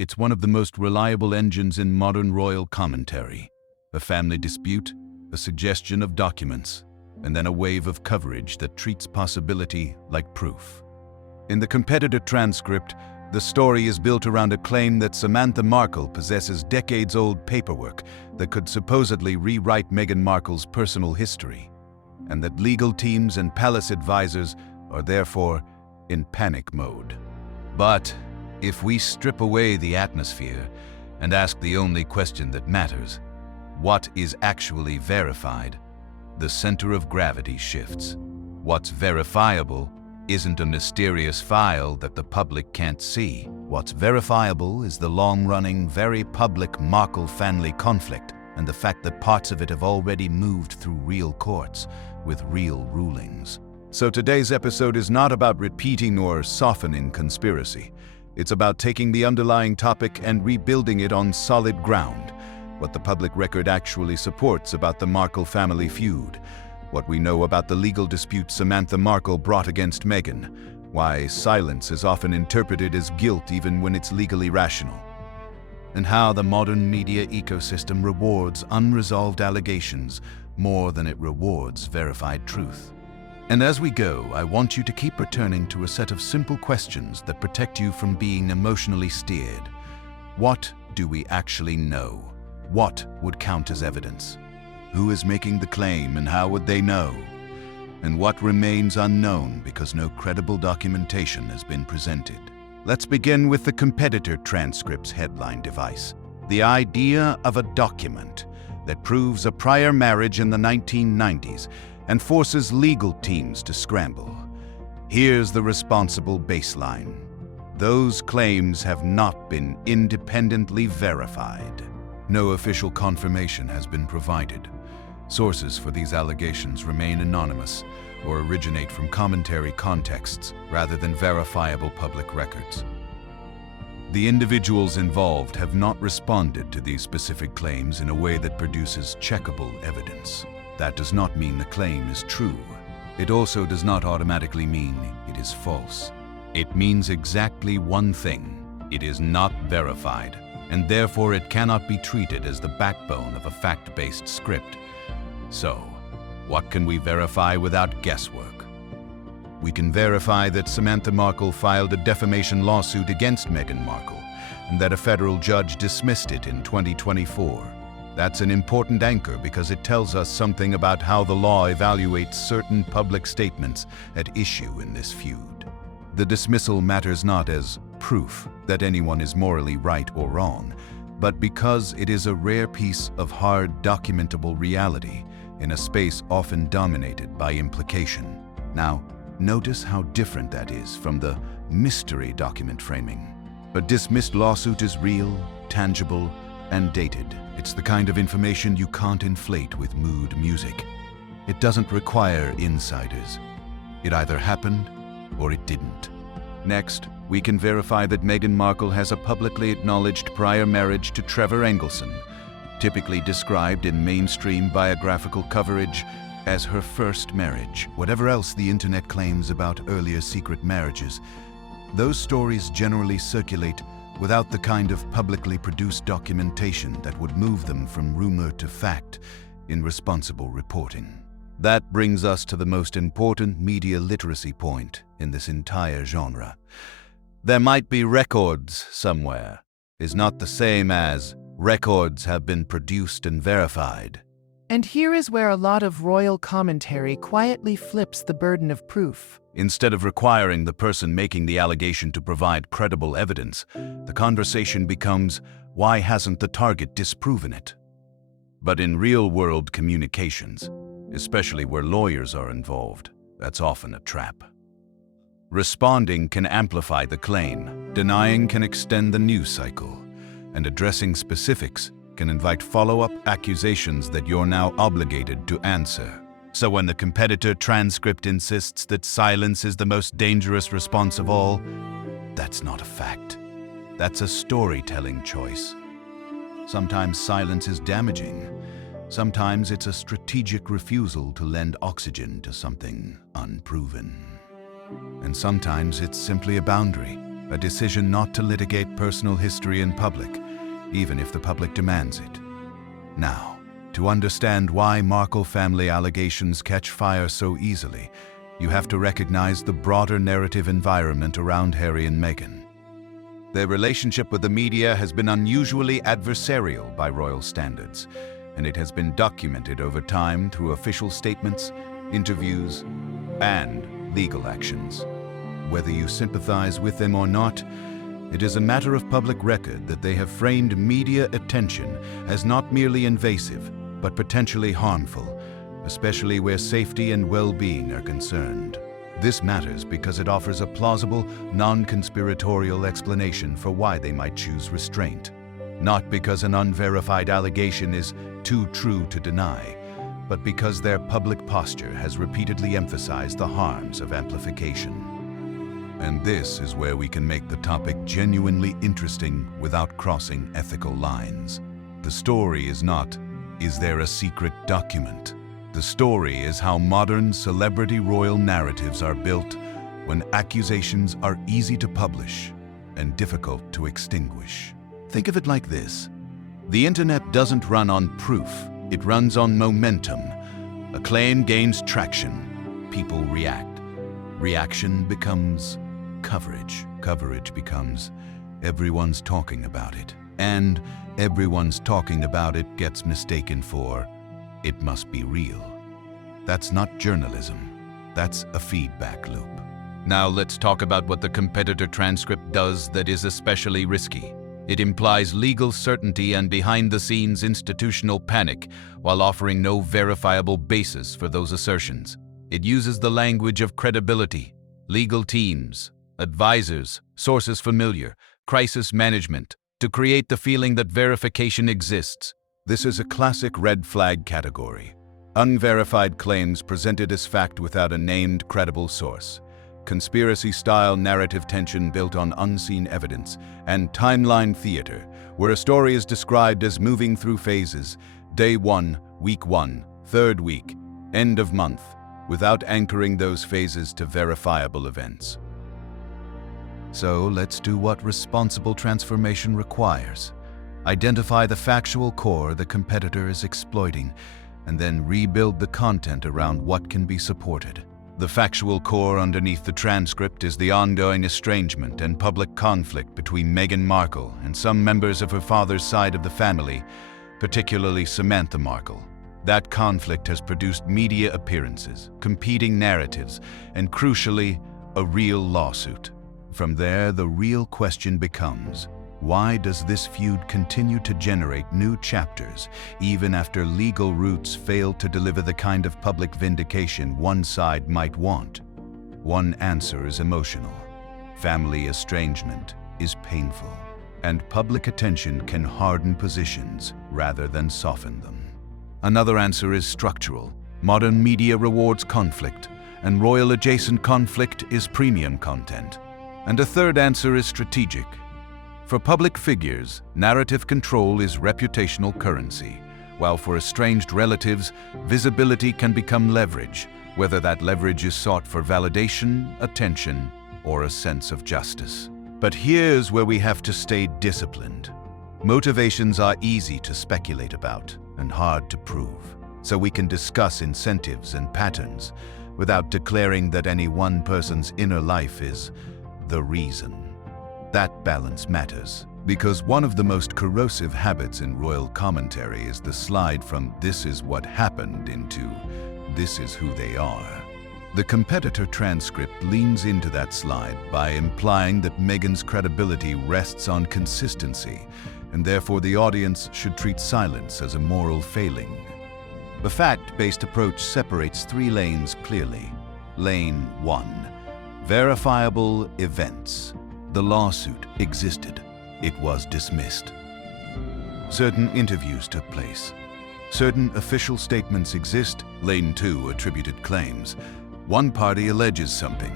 It's one of the most reliable engines in modern royal commentary. A family dispute, a suggestion of documents, and then a wave of coverage that treats possibility like proof. In the competitor transcript, the story is built around a claim that Samantha Markle possesses decades-old paperwork that could supposedly rewrite Meghan Markle's personal history, and that legal teams and palace advisors are therefore in panic mode. But if we strip away the atmosphere and ask the only question that matters, what is actually verified, the center of gravity shifts. What's verifiable isn't a mysterious file that the public can't see. What's verifiable is the long-running, very public Markle family conflict and the fact that parts of it have already moved through real courts with real rulings. So today's episode is not about repeating or softening conspiracy. It's about taking the underlying topic and rebuilding it on solid ground. What the public record actually supports about the Markle family feud, what we know about the legal dispute Samantha Markle brought against Meghan, why silence is often interpreted as guilt even when it's legally rational, and how the modern media ecosystem rewards unresolved allegations more than it rewards verified truth. And as we go, I want you to keep returning to a set of simple questions that protect you from being emotionally steered. What do we actually know? What would count as evidence? Who is making the claim and how would they know? And what remains unknown because no credible documentation has been presented? Let's begin with the competitor transcript's headline device. The idea of a document that proves a prior marriage in the 1990s and forces legal teams to scramble. Here's the responsible baseline. Those claims have not been independently verified. No official confirmation has been provided. Sources for these allegations remain anonymous or originate from commentary contexts rather than verifiable public records. The individuals involved have not responded to these specific claims in a way that produces checkable evidence. That does not mean the claim is true. It also does not automatically mean it is false. It means exactly one thing: it is not verified, and therefore it cannot be treated as the backbone of a fact-based script. So, what can we verify without guesswork? We can verify that Samantha Markle filed a defamation lawsuit against Meghan Markle, and that a federal judge dismissed it in 2024. That's an important anchor because it tells us something about how the law evaluates certain public statements at issue in this feud. The dismissal matters not as proof that anyone is morally right or wrong, but because it is a rare piece of hard documentable reality in a space often dominated by implication. Now, notice how different that is from the mystery document framing. A dismissed lawsuit is real, tangible, and dated. It's the kind of information you can't inflate with mood music. It doesn't require insiders. It either happened or it didn't. Next, we can verify that Meghan Markle has a publicly acknowledged prior marriage to Trevor Engelson, typically described in mainstream biographical coverage as her first marriage. Whatever else the internet claims about earlier secret marriages, those stories generally circulate without the kind of publicly produced documentation that would move them from rumor to fact in responsible reporting. That brings us to the most important media literacy point in this entire genre. There might be records somewhere is not the same as records have been produced and verified. And here is where a lot of royal commentary quietly flips the burden of proof. Instead of requiring the person making the allegation to provide credible evidence, the conversation becomes, why hasn't the target disproven it? But in real-world communications, especially where lawyers are involved, that's often a trap. Responding can amplify the claim, denying can extend the news cycle, and addressing specifics can invite follow-up accusations that you're now obligated to answer. So when the competitor transcript insists that silence is the most dangerous response of all, that's not a fact. That's a storytelling choice. Sometimes silence is damaging. Sometimes it's a strategic refusal to lend oxygen to something unproven. And sometimes it's simply a boundary, a decision not to litigate personal history in public, even if the public demands it. Now, to understand why Markle family allegations catch fire so easily, you have to recognize the broader narrative environment around Harry and Meghan. Their relationship with the media has been unusually adversarial by royal standards, and it has been documented over time through official statements, interviews, and legal actions. Whether you sympathize with them or not, it is a matter of public record that they have framed media attention as not merely invasive, but potentially harmful, especially where safety and well-being are concerned. This matters because it offers a plausible, non-conspiratorial explanation for why they might choose restraint. Not because an unverified allegation is too true to deny, but because their public posture has repeatedly emphasized the harms of amplification. And this is where we can make the topic genuinely interesting without crossing ethical lines. The story is not, is there a secret document? The story is how modern celebrity royal narratives are built when accusations are easy to publish and difficult to extinguish. Think of it like this. The internet doesn't run on proof, it runs on momentum. A claim gains traction, people react. Reaction becomes coverage. Coverage becomes everyone's talking about it. And everyone's talking about it gets mistaken for it must be real. That's not journalism. That's a feedback loop. Now let's talk about what the competitor transcript does that is especially risky. It implies legal certainty and behind-the-scenes institutional panic while offering no verifiable basis for those assertions. It uses the language of credibility, legal teams, advisors, sources familiar, crisis management, to create the feeling that verification exists. This is a classic red flag category. Unverified claims presented as fact without a named, credible source. Conspiracy-style narrative tension built on unseen evidence, and timeline theater, where a story is described as moving through phases, day 1, week 1, third week, end of month, without anchoring those phases to verifiable events. So let's do what responsible transformation requires. Identify the factual core the competitor is exploiting, and then rebuild the content around what can be supported. The factual core underneath the transcript is the ongoing estrangement and public conflict between Meghan Markle and some members of her father's side of the family, particularly Samantha Markle. That conflict has produced media appearances, competing narratives, and crucially, a real lawsuit. From there, the real question becomes, why does this feud continue to generate new chapters, even after legal routes fail to deliver the kind of public vindication one side might want? One answer is emotional. Family estrangement is painful, and public attention can harden positions rather than soften them. Another answer is structural. Modern media rewards conflict, and royal-adjacent conflict is premium content. And a third answer is strategic. For public figures, narrative control is reputational currency, while for estranged relatives, visibility can become leverage, whether that leverage is sought for validation, attention, or a sense of justice. But here's where we have to stay disciplined. Motivations are easy to speculate about and hard to prove, so we can discuss incentives and patterns without declaring that any one person's inner life is the reason. That balance matters, because one of the most corrosive habits in royal commentary is the slide from "this is what happened" into "this is who they are." The competitor transcript leans into that slide by implying that Meghan's credibility rests on consistency, and therefore the audience should treat silence as a moral failing. The fact-based approach separates 3 lanes clearly. Lane 1. Verifiable events. The lawsuit existed. It was dismissed. Certain interviews took place. Certain official statements exist. Lane 2, attributed claims. One party alleges something.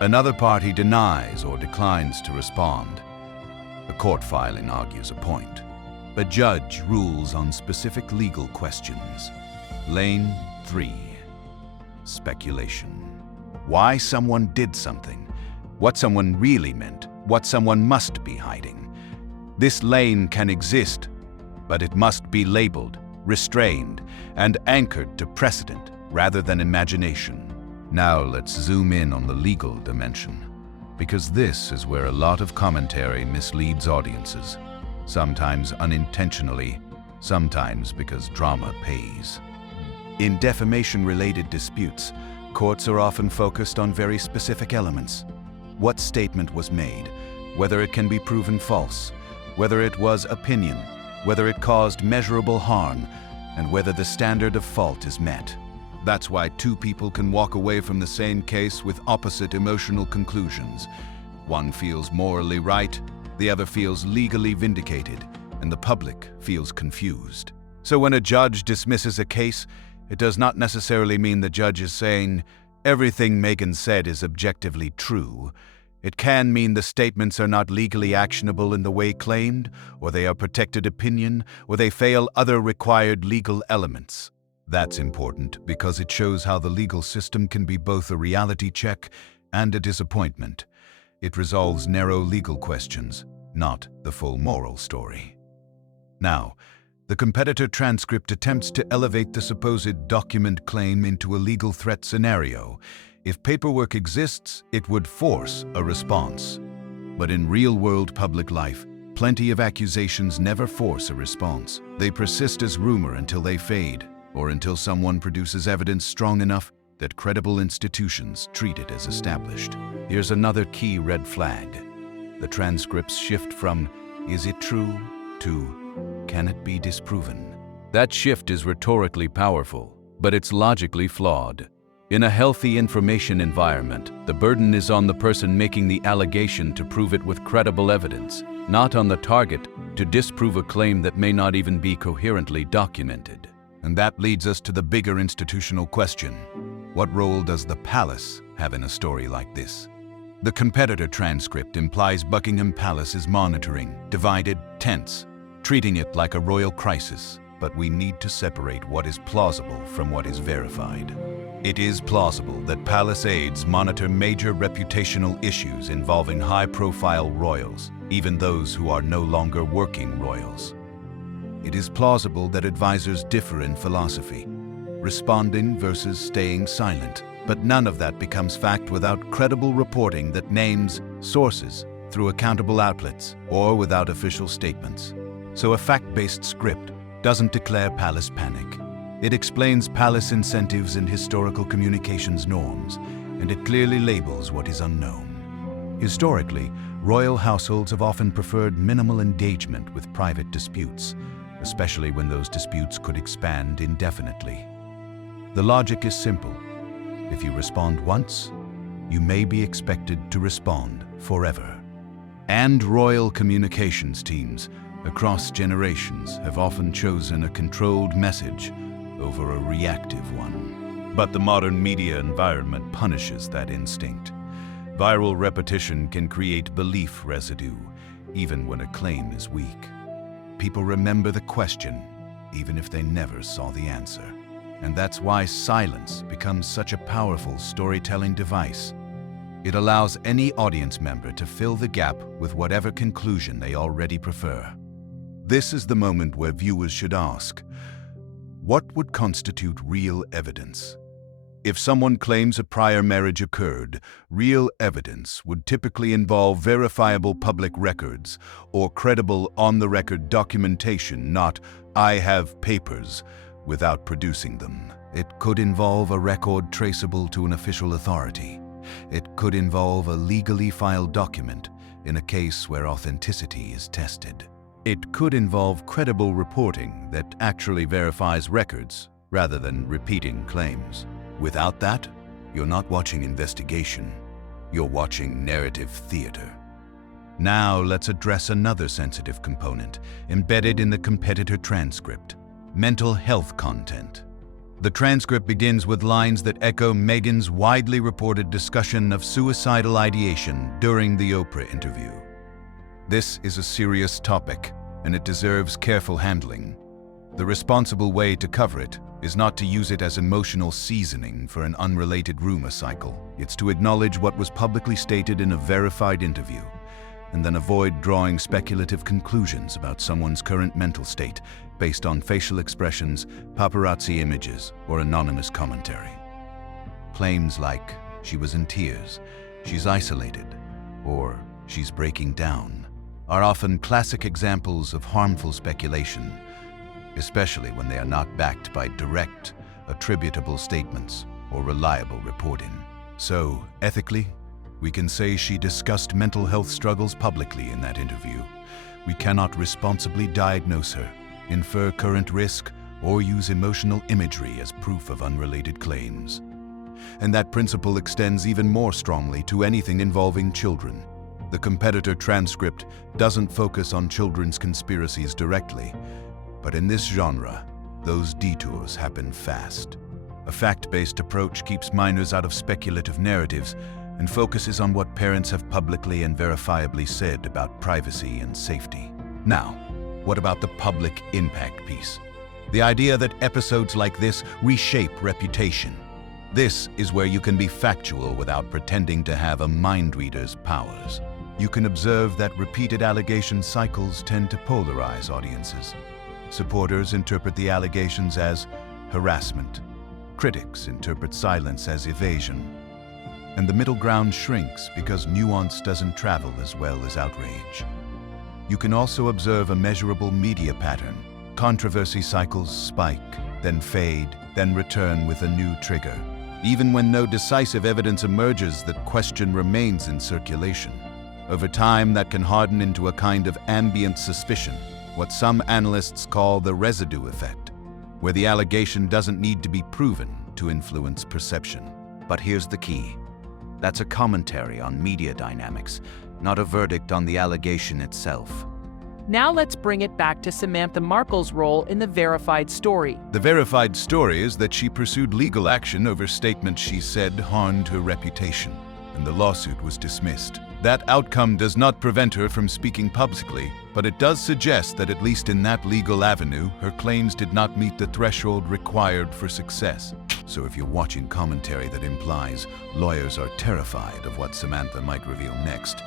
Another party denies or declines to respond. A court filing argues a point. A judge rules on specific legal questions. Lane 3. Speculation. Why someone did something. what someone really meant, what someone must be hiding. This lane can exist, but it must be labeled, restrained, and anchored to precedent rather than imagination. Now let's zoom in on the legal dimension, because this is where a lot of commentary misleads audiences, sometimes unintentionally, sometimes because drama pays. In defamation-related disputes, courts are often focused on very specific elements. What statement was made, whether it can be proven false, whether it was opinion, whether it caused measurable harm, and whether the standard of fault is met. That's why two people can walk away from the same case with opposite emotional conclusions. One feels morally right, the other feels legally vindicated, and the public feels confused. So when a judge dismisses a case, it does not necessarily mean the judge is saying, everything Meghan said is objectively true. It can mean the statements are not legally actionable in the way claimed, or they are protected opinion, or they fail other required legal elements. That's important because it shows how the legal system can be both a reality check and a disappointment. It resolves narrow legal questions, not the full moral story. Now, the competitor transcript attempts to elevate the supposed document claim into a legal threat scenario. If paperwork exists, it would force a response. But in real-world public life, plenty of accusations never force a response. They persist as rumor until they fade, or until someone produces evidence strong enough that credible institutions treat it as established. Here's another key red flag. The transcripts shift from, "Is it true?" to, "Can it be disproven?" That shift is rhetorically powerful, but it's logically flawed. In a healthy information environment, the burden is on the person making the allegation to prove it with credible evidence, not on the target to disprove a claim that may not even be coherently documented. And that leads us to the bigger institutional question. What role does the palace have in a story like this? The competitor transcript implies Buckingham Palace is monitoring, divided, tense, treating it like a royal crisis. But we need to separate what is plausible from what is verified. It is plausible that palace aides monitor major reputational issues involving high-profile royals, even those who are no longer working royals. It is plausible that advisors differ in philosophy, responding versus staying silent. But none of that becomes fact without credible reporting that names sources through accountable outlets or without official statements. So a fact-based script doesn't declare palace panic. It explains palace incentives and historical communications norms, and it clearly labels what is unknown. Historically, royal households have often preferred minimal engagement with private disputes, especially when those disputes could expand indefinitely. The logic is simple. If you respond once, you may be expected to respond forever. And royal communications teams across generations have often chosen a controlled message over a reactive one. But the modern media environment punishes that instinct. Viral repetition can create belief residue, even when a claim is weak. People remember the question, even if they never saw the answer. And that's why silence becomes such a powerful storytelling device. It allows any audience member to fill the gap with whatever conclusion they already prefer. This is the moment where viewers should ask, what would constitute real evidence? If someone claims a prior marriage occurred, real evidence would typically involve verifiable public records or credible on-the-record documentation, not "I have papers," without producing them. It could involve a record traceable to an official authority. It could involve a legally filed document in a case where authenticity is tested. It could involve credible reporting that actually verifies records rather than repeating claims. Without that, you're not watching investigation. You're watching narrative theater. Now let's address another sensitive component embedded in the competitor transcript: mental health content. The transcript begins with lines that echo Meghan's widely reported discussion of suicidal ideation during the Oprah interview. This is a serious topic, and it deserves careful handling. The responsible way to cover it is not to use it as emotional seasoning for an unrelated rumor cycle. It's to acknowledge what was publicly stated in a verified interview, and then avoid drawing speculative conclusions about someone's current mental state based on facial expressions, paparazzi images, or anonymous commentary. Claims like, "she was in tears," "she's isolated," or "she's breaking down," are often classic examples of harmful speculation, especially when they are not backed by direct, attributable statements or reliable reporting. So, ethically, we can say she discussed mental health struggles publicly in that interview. We cannot responsibly diagnose her, infer current risk, or use emotional imagery as proof of unrelated claims. And that principle extends even more strongly to anything involving children. The competitor transcript doesn't focus on children's conspiracies directly, but in this genre, those detours happen fast. A fact-based approach keeps minors out of speculative narratives and focuses on what parents have publicly and verifiably said about privacy and safety. Now, what about the public impact piece? The idea that episodes like this reshape reputation. This is where you can be factual without pretending to have a mind reader's powers. You can observe that repeated allegation cycles tend to polarize audiences. Supporters interpret the allegations as harassment. Critics interpret silence as evasion. And the middle ground shrinks because nuance doesn't travel as well as outrage. You can also observe a measurable media pattern. Controversy cycles spike, then fade, then return with a new trigger. Even when no decisive evidence emerges, the question remains in circulation. Over time, that can harden into a kind of ambient suspicion, what some analysts call the residue effect, where the allegation doesn't need to be proven to influence perception. But here's the key. That's a commentary on media dynamics, not a verdict on the allegation itself. Now let's bring it back to Samantha Markle's role in the verified story. The verified story is that she pursued legal action over statements she said harmed her reputation, and the lawsuit was dismissed. That outcome does not prevent her from speaking publicly, but it does suggest that at least in that legal avenue, her claims did not meet the threshold required for success. So if you're watching commentary that implies lawyers are terrified of what Samantha might reveal next,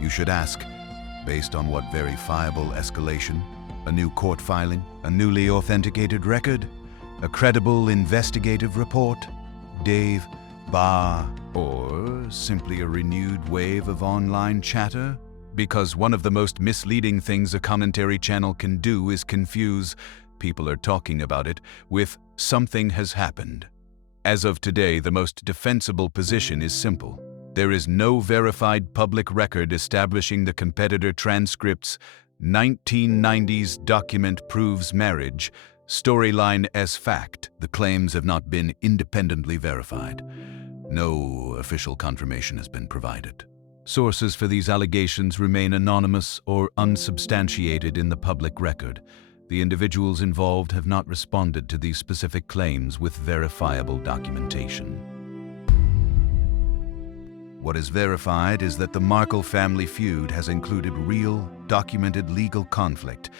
you should ask, based on what verifiable escalation? A new court filing? A newly authenticated record? A credible investigative report? Dave, Bah, or simply a renewed wave of online chatter? Because one of the most misleading things a commentary channel can do is confuse "people are talking about it" with "something has happened." As of today, the most defensible position is simple. There is no verified public record establishing the competitor transcript's 1990s document proves marriage storyline as fact. The claims have not been independently verified. No official confirmation has been provided. Sources for these allegations remain anonymous or unsubstantiated in the public record. The individuals involved have not responded to these specific claims with verifiable documentation. What is verified is that the Markle family feud has included real, documented legal conflict,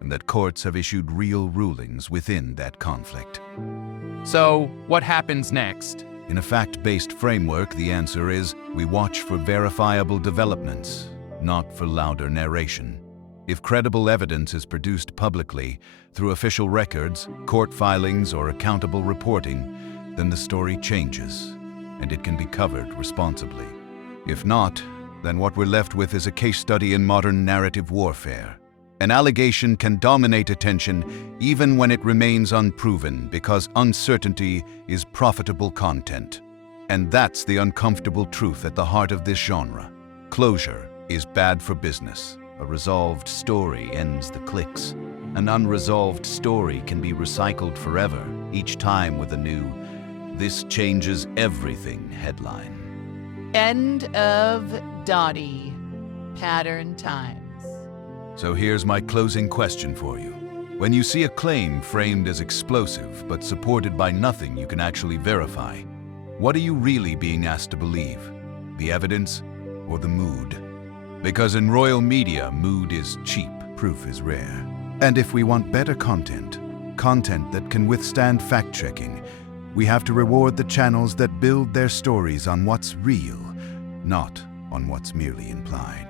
and that courts have issued real rulings within that conflict. So, what happens next? In a fact-based framework, the answer is we watch for verifiable developments, not for louder narration. If credible evidence is produced publicly through official records, court filings, or accountable reporting, then the story changes, and it can be covered responsibly. If not, then what we're left with is a case study in modern narrative warfare. An allegation can dominate attention even when it remains unproven because uncertainty is profitable content. And that's the uncomfortable truth at the heart of this genre. Closure is bad for business. A resolved story ends the clicks. An unresolved story can be recycled forever, each time with a new "this changes everything" headline. End of Dottie. Pattern times. So here's my closing question for you. When you see a claim framed as explosive but supported by nothing you can actually verify, what are you really being asked to believe? The evidence or the mood? Because in royal media, mood is cheap, proof is rare. And if we want better content, content that can withstand fact-checking. We have to reward the channels that build their stories on what's real, not on what's merely implied.